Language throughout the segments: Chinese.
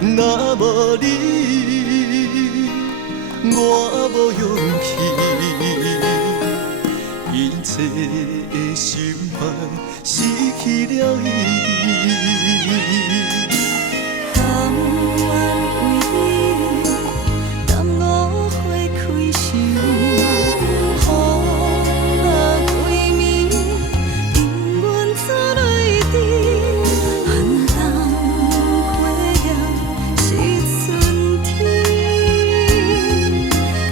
若无你，我无勇气，一切的心爱失去了意义。甘愿为你，甘误会开手，雨落归暝，因阮出泪滴，寒冬过了是春天，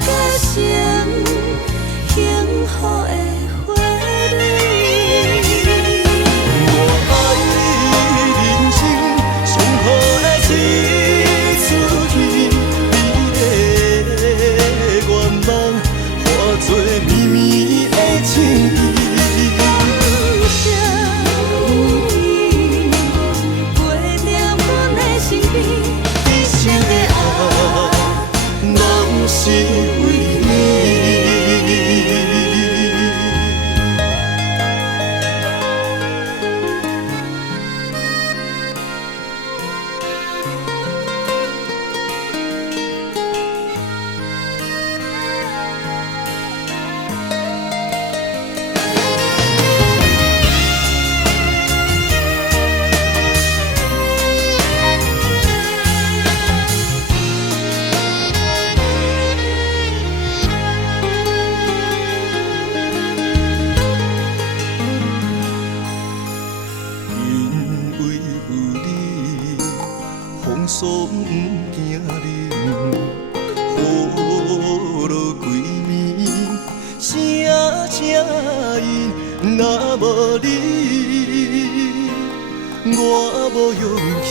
加上幸福的花蕊。我爱人生上好的一出戏，你的愿望化作绵绵的情意。一生的爱，拢是为你。因为有你，风霜不惊冷，雨落归暝，声声因。若无你，我无勇气。